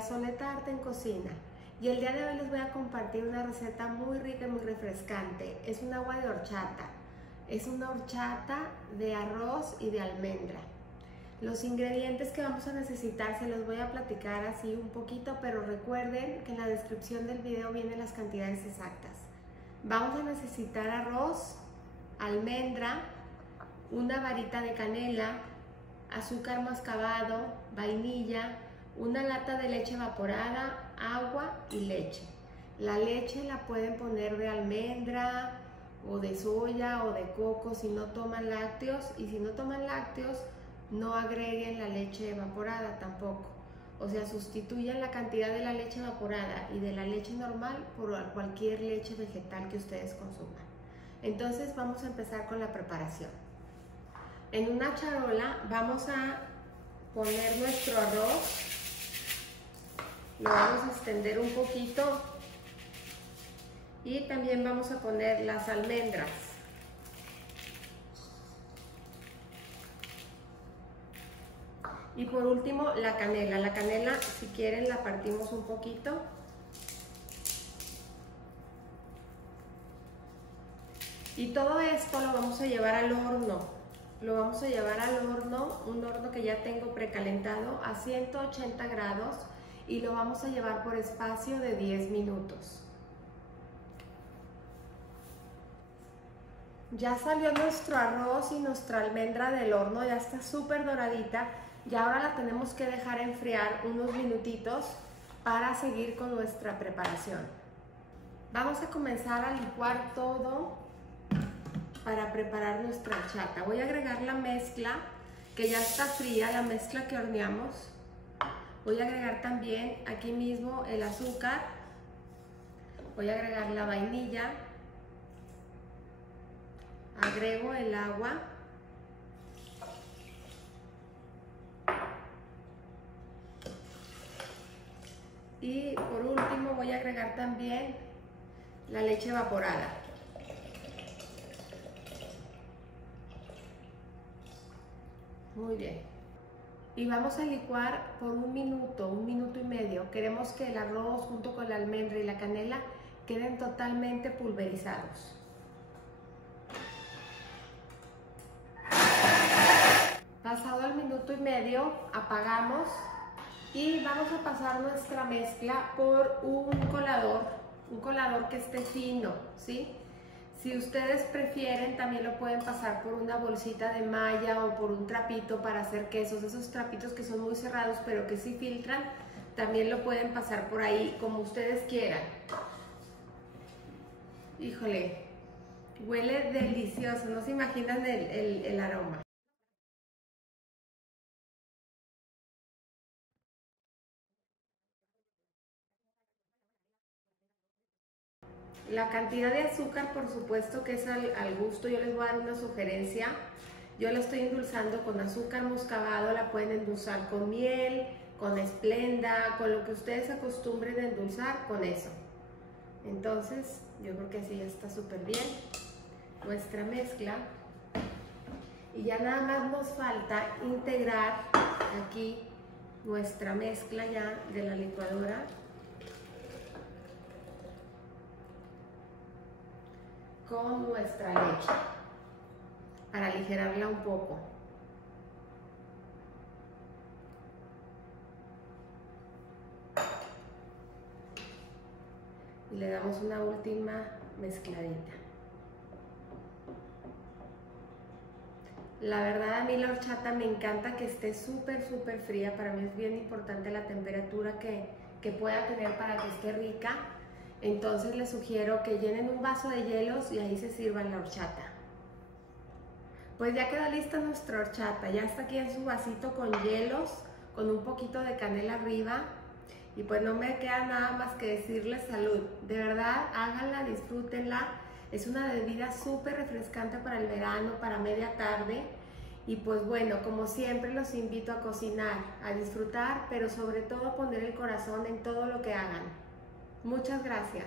familia Soleta Arte en Cocina y el día de hoy les voy a compartir una receta muy rica y muy refrescante. Es un agua de horchata. Es una horchata de arroz y de almendra. Los ingredientes que vamos a necesitar se los voy a platicar así un poquito, pero recuerden que en la descripción del video vienen las cantidades exactas. Vamos a necesitar arroz, almendra, una varita de canela, azúcar mascabado, vainilla, una lata de leche evaporada, agua y leche. La leche la pueden poner de almendra o de soya o de coco si no toman lácteos, y si no toman lácteos no agreguen la leche evaporada tampoco. O sea, sustituyan la cantidad de la leche evaporada y de la leche normal por cualquier leche vegetal que ustedes consuman. Entonces vamos a empezar con la preparación. En una charola vamos a poner nuestro arroz, lo vamos a extender un poquito y también vamos a poner las almendras. Y por último la canela. La canela, si quieren, la partimos un poquito. Y todo esto lo vamos a llevar al horno. Lo vamos a llevar al horno, un horno que ya tengo precalentado a 180 grados, y lo vamos a llevar por espacio de 10 minutos. Ya salió nuestro arroz y nuestra almendra del horno, ya está súper doradita, y ahora la tenemos que dejar enfriar unos minutitos para seguir con nuestra preparación. Vamos a comenzar a licuar todo para preparar nuestra horchata. Voy a agregar la mezcla que ya está fría, la mezcla que horneamos. Voy a agregar también aquí mismo el azúcar. Voy a agregar la vainilla. Agrego el agua. Y por último voy a agregar también la leche evaporada. Muy bien. Y vamos a licuar por un minuto y medio. Queremos que el arroz junto con la almendra y la canela queden totalmente pulverizados. Pasado el minuto y medio, apagamos y vamos a pasar nuestra mezcla por un colador que esté fino, ¿sí? Si ustedes prefieren, también lo pueden pasar por una bolsita de malla o por un trapito para hacer quesos. Esos trapitos que son muy cerrados pero que sí filtran, también lo pueden pasar por ahí, como ustedes quieran. Híjole, huele delicioso, no se imaginan el aroma. La cantidad de azúcar, por supuesto que es al gusto. Yo les voy a dar una sugerencia. Yo la estoy endulzando con azúcar moscabado, la pueden endulzar con miel, con esplenda, con lo que ustedes se acostumbren a endulzar, con eso. Entonces, yo creo que así ya está súper bien nuestra mezcla. Y ya nada más nos falta integrar aquí nuestra mezcla ya de la licuadora con nuestra leche para aligerarla un poco. Y le damos una última mezcladita. La verdad, a mí la horchata me encanta que esté súper fría. Para mí es bien importante la temperatura que pueda tener para que esté rica. Entonces les sugiero que llenen un vaso de hielos y ahí se sirvan la horchata. Pues ya quedó lista nuestra horchata, ya está aquí en su vasito con hielos, con un poquito de canela arriba. Y pues no me queda nada más que decirles salud. De verdad, háganla, disfrútenla. Es una bebida súper refrescante para el verano, para media tarde. Y pues bueno, como siempre los invito a cocinar, a disfrutar, pero sobre todo a poner el corazón en todo lo que hagan. Muchas gracias.